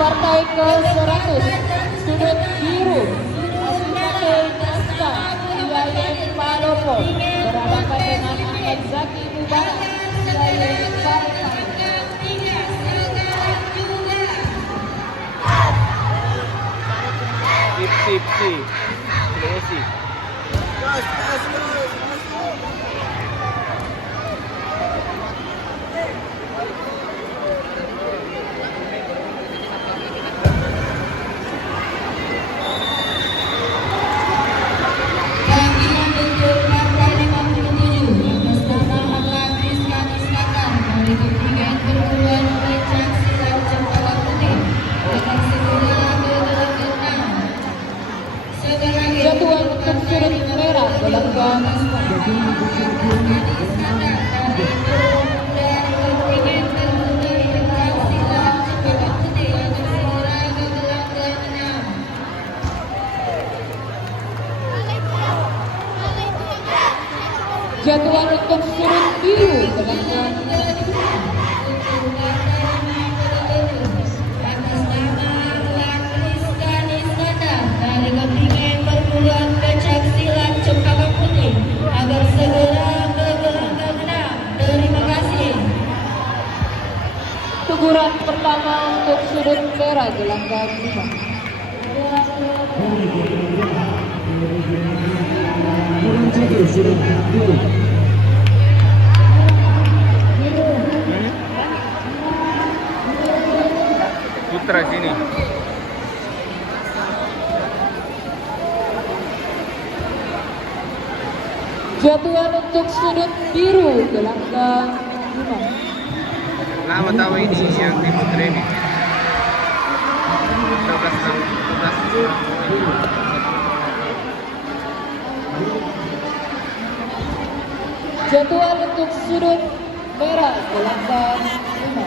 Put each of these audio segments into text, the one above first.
Partai ke-100 sudut biru Asmate Nasta Yayan Palopo berhadapan dengan Ahmad Zaki Mubarak Yayan Palopo. Sip. Closing. Jadwal untuk sudut merah gelanggang jadwal untuk sudut biru gelanggang agar segera ke gelanggang 6. Terima kasih. Teguran pertama untuk sudut merah gelanggang 5. Putra sini. Jadwal untuk sudut biru gelanggang 5. Lama tahu ini yang di Putra ini. 12. Jadwal untuk sudut merah gelanggang 5.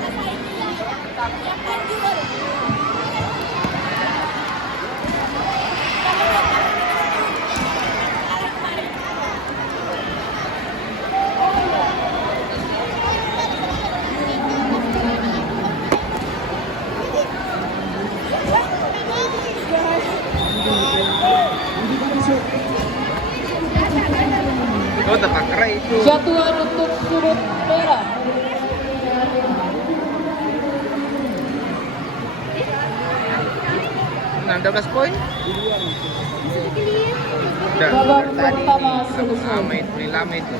Oh, tak kerai itu. Jadwal untuk sudut merah 16 poin. babak pertama selesai. Lama itu.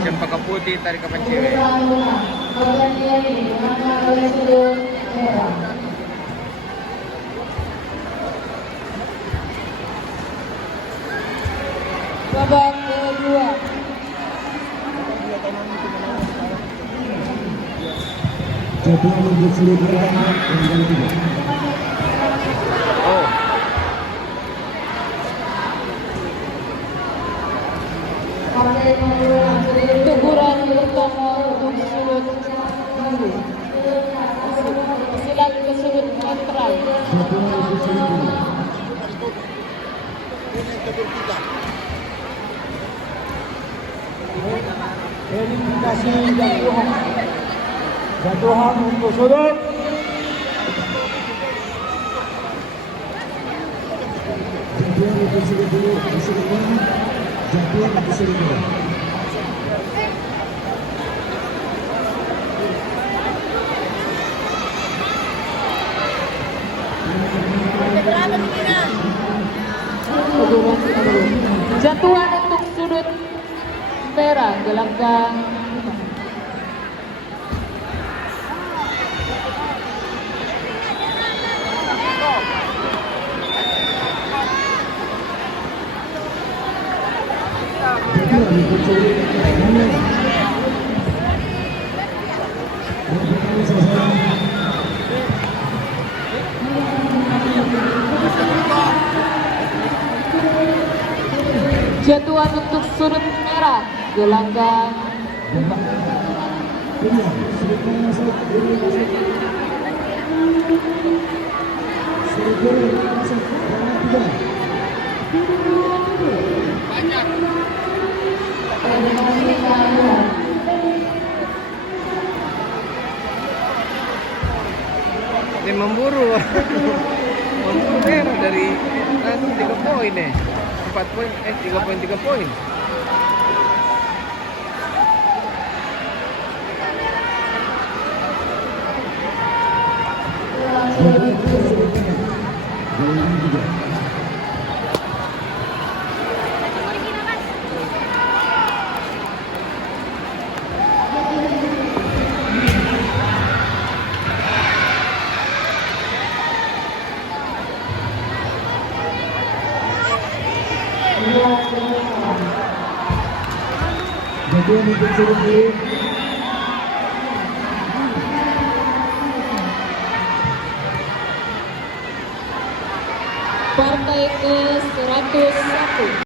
Cempaka putih tarik kapan cewek. Babak kedua. Jadwal untuk sudut pertama gelanggang 3. Oh. Teguran pertama untuk sudut biru. Silat ke sudut netral. Jadwal untuk sudut biru. Verifikasi jatuhan untuk sudut. Jadwal untuk sudut biru, sudut merah. Jadwal untuk sudut merah. Jadwal untuk sudut merah gelanggang 5. Jadwal untuk sudut merah. Jadwal untuk sudut merah gelanggang 5. Ini memburu. Memburu merah dari 3 poin 4 poin 3 poin. Bagian untuk suruh Partai ke 101.